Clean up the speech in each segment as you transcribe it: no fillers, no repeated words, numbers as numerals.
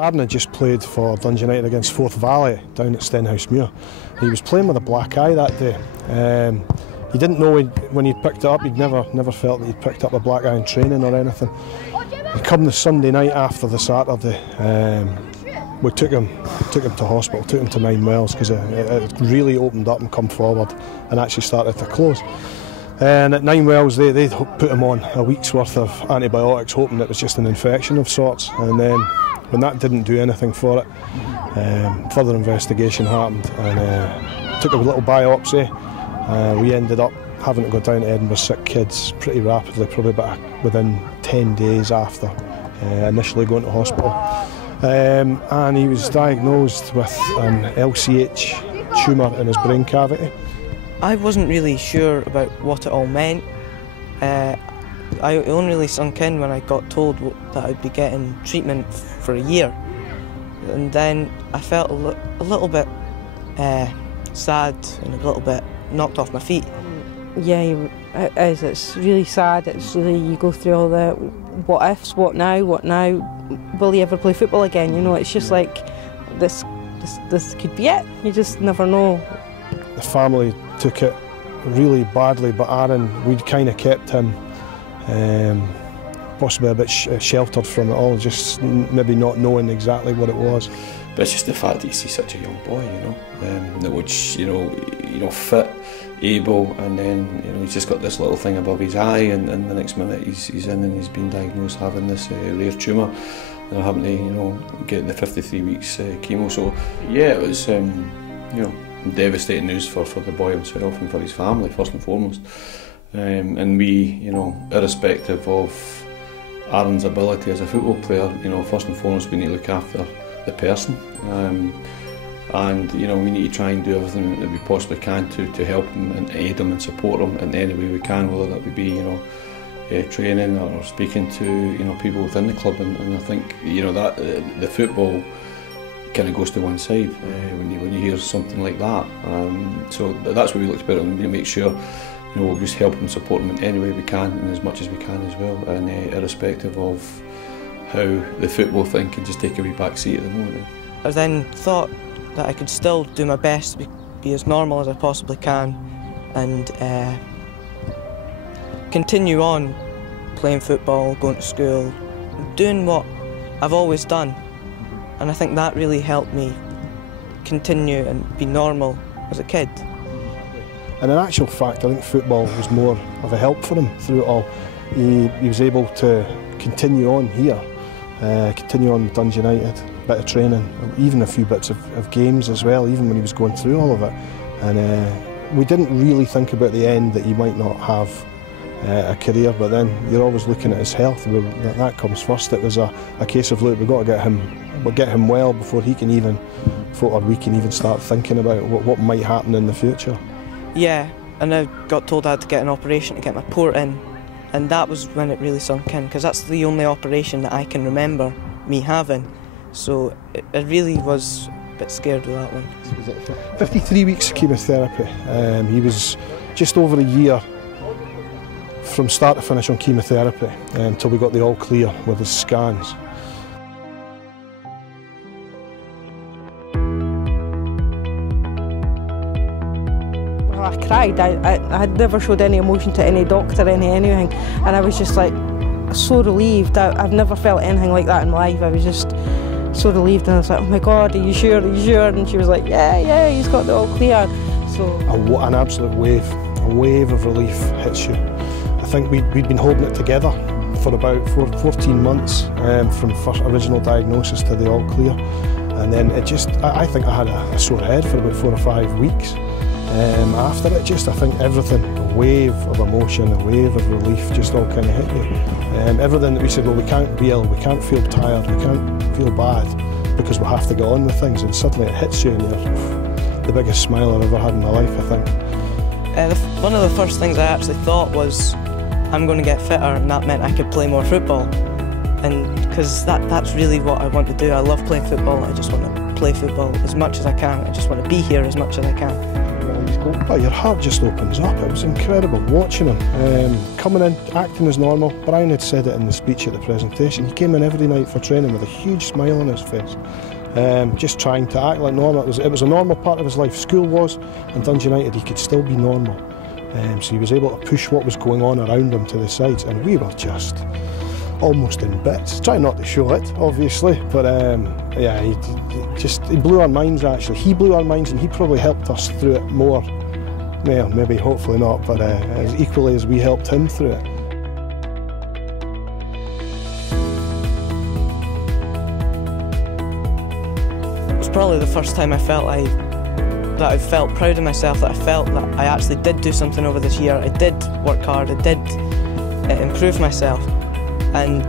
Arran had just played for Dundee United against Forth Valley down at Stenhousemuir. He was playing with a black eye that day. He didn't know when he'd picked it up, he'd never felt that he'd picked up a black eye in training or anything. And come the Sunday night after the Saturday, we took him to hospital, took him to 9 Wells, because it really opened up and come forward and actually started to close. And at 9 Wells they put him on a week's worth of antibiotics, hoping it was just an infection of sorts. And then when that didn't do anything for it, further investigation happened and took a little biopsy. We ended up having to go down to Edinburgh Sick Kids pretty rapidly, probably about within 10 days after initially going to hospital. And he was diagnosed with an LCH tumour in his brain cavity. I wasn't really sure about what it all meant. It only really sunk in when I got told that I'd be getting treatment for a year. And then I felt a little bit sad and a little bit knocked off my feet. Yeah, it is. It's really sad. It's really, you go through all the what ifs, what now, will he ever play football again? You know, it's just like, this could be it. You just never know. The family took it really badly, but Arran, we'd kind of kept him possibly a bit sheltered from it all, just maybe not knowing exactly what it was. But it's just the fact that you see such a young boy, you know, that which, you know, fit, able, and then, he's just got this little thing above his eye, and the next minute he's in and he's been diagnosed having this rare tumour, and having to, get the 53 weeks chemo. So yeah, it was, devastating news for the boy himself and for his family first and foremost. And we, irrespective of Arran's ability as a football player, first and foremost we need to look after the person, and we need to try and do everything that we possibly can to help him and aid him and support him in any way we can, whether that would be training or speaking to people within the club. And I think that the football kind of goes to one side when you hear something like that. So that's what we looked at it, and make sure we'll just help him, support him in any way we can and as much as we can as well, and irrespective of how the football thing can just take a wee back seat at the moment. I then thought that I could still do my best to be as normal as I possibly can, and continue on playing football, going to school, doing what I've always done. And I think that really helped me continue and be normal as a kid. And in actual fact, I think football was more of a help for him through it all. He was able to continue on here, continue on with Dundee United, a bit of training, even a few bits of games as well, even when he was going through all of it. And we didn't really think about the end, that he might not have a career, but then you're always looking at his health. That comes first. It was a case of, look, we've got to get him well before he can even, or we can even start thinking about what might happen in the future. Yeah, and I got told I had to get an operation to get my port in, and that was when it really sunk in, because that's the only operation that I can remember me having. So I really was a bit scared of that one. 53 weeks of chemotherapy. He was just over a year from start to finish on chemotherapy until we got the all clear with his scans. I cried. I had never showed any emotion to any doctor, anything, and I was just like so relieved. I've never felt anything like that in my life. I was just so relieved, and I was like, oh my God, are you sure, are you sure? And she was like, yeah, he's got the all clear. So an absolute wave of relief hits you. I think we'd been holding it together for about 14 months, from first original diagnosis to the all clear, and then I think I had a sore head for about 4 or 5 weeks. After it, I think everything, a wave of emotion, a wave of relief, just all kind of hit you. Everything that we said, well, we can't be ill, we can't feel tired, we can't feel bad, because we have to get on with things, and suddenly it hits you, and you're the biggest smile I've ever had in my life, I think. One of the first things I actually thought was, I'm going to get fitter, and that meant I could play more football. And because that's really what I want to do. I love playing football. I just want to play football as much as I can. I just want to be here as much as I can. behind his goal, your heart just opens up. It was incredible watching him. Coming in, acting as normal. Brian had said it in the speech at the presentation. He came in every night for training with a huge smile on his face. Just trying to act like normal. It was a normal part of his life. School was, and Dundee United he could still be normal. So he was able to push what was going on around him to the sides, and we were just almost in bits. Trying not to show it, obviously, but yeah, he blew our minds actually. He blew our minds, and he probably helped us through it more. Well, maybe, hopefully not, but as equally as we helped him through it. It was probably the first time I felt that I felt proud of myself, that I felt that I actually did do something over this year. I did work hard, I did improve myself, and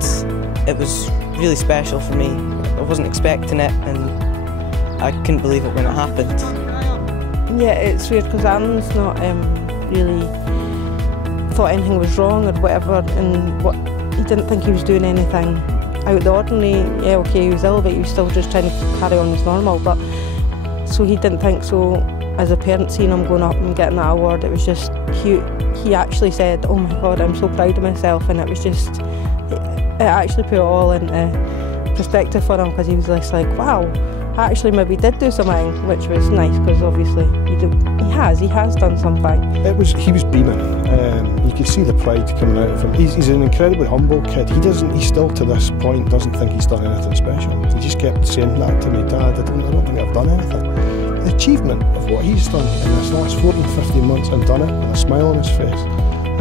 it was really special for me. I wasn't expecting it, and I couldn't believe it when it happened. Yeah, it's weird because Arran's not really thought anything was wrong or whatever, and he didn't think he was doing anything out of the ordinary. Yeah, okay, he was ill, but he was still just trying to carry on as normal. But so he didn't think so. As a parent, seeing him going up and getting that award, it was just he actually said, "Oh my God, I'm so proud of myself," and it was just it actually put it all into perspective for him, because he was just like, "Wow, I actually maybe did do something," which was nice because obviously he has done something. He was beaming. You could see the pride coming out of him. He's an incredibly humble kid. He still to this point doesn't think he's done anything special. He just kept saying that to me, "Dad, I don't think I've done anything." The achievement of what he's done in this last 14, 15 months and done it with a smile on his face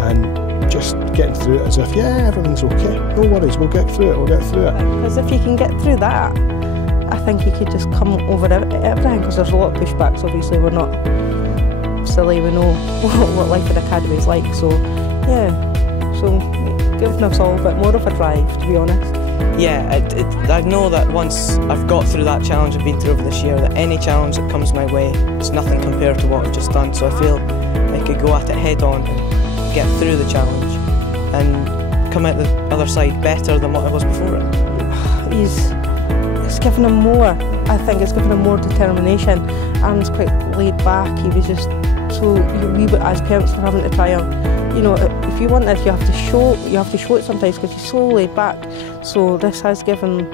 and just getting through it as if, yeah, everything's okay, no worries, we'll get through it. Because if you can get through that, I think you could just come over everything, because there's a lot of pushbacks. Obviously we're not silly, we know what Leiper Academy is like, so yeah, so giving us all a bit more of a drive, to be honest. Yeah, I know that once I've got through that challenge I've been through over this year, that any challenge that comes my way is nothing compared to what I've just done, so I feel I could go at it head on and get through the challenge and come out the other side better than what I was before it. It's given him more. I think it's given him more determination. Arran's quite laid back. He was just so we as parents were having to try and, you know, if you want this, you have to show it sometimes, because he's so laid back. So this has given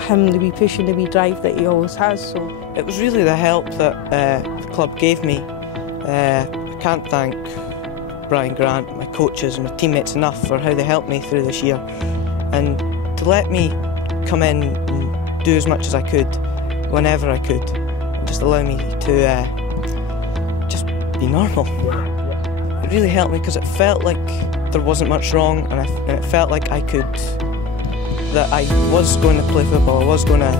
him the wee push and the wee drive that he always has. So it was really the help that the club gave me. I can't thank Brian Grant, my coaches and my teammates enough for how they helped me through this year, and to let me come in and do as much as I could whenever I could, and just allow me to just be normal. It really helped me because it felt like there wasn't much wrong, and it felt like that I was going to play football, I was going to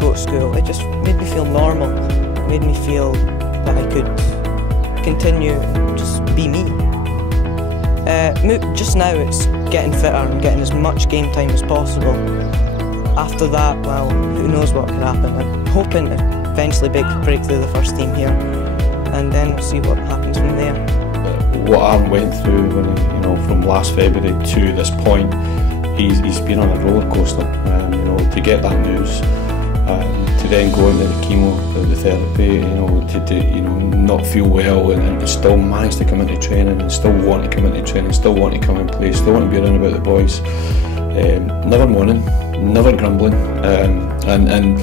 go to school. It just made me feel normal. It made me feel that I could continue and just be me. Just now it's getting fitter and getting as much game time as possible. After that, well, who knows what can happen. I'm hoping to eventually break through the first team here, and then we'll see what happens from there. What Arran went through when from last February to this point, he's been on a roller coaster. To get that news, to then go into the chemo, the therapy, to not feel well, and still manage to come into training, and still want to come into training, still want to come and play, still want to be around about the boys. Never moaning, never grumbling, and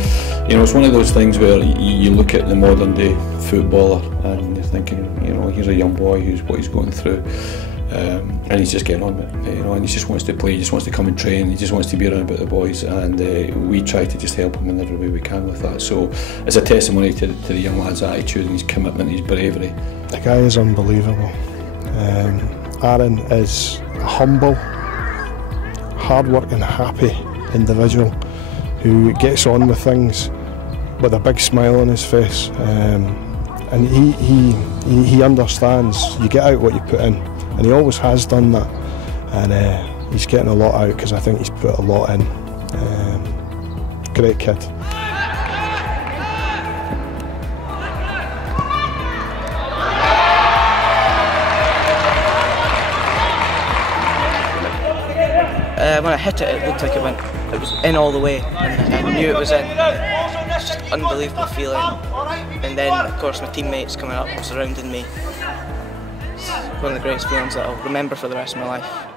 it's one of those things where you look at the modern day footballer and you're thinking, here's a young boy who's what he's going through. And he's just getting on with it, and he just wants to play, he just wants to come and train, he just wants to be around about the boys, and we try to just help him in every way we can with that. So it's a testimony to the young lad's attitude and his commitment, his bravery. The guy is unbelievable. Arran is a humble, hard-working, happy individual who gets on with things with a big smile on his face, and he understands you get out what you put in. And he always has done that, and he's getting a lot out because I think he's put a lot in. Great kid. When I hit it, it looked like it was in all the way, and I knew it was in. just unbelievable feeling. And then, of course, my teammates coming up, surrounding me. It's one of the greatest feelings that I'll remember for the rest of my life.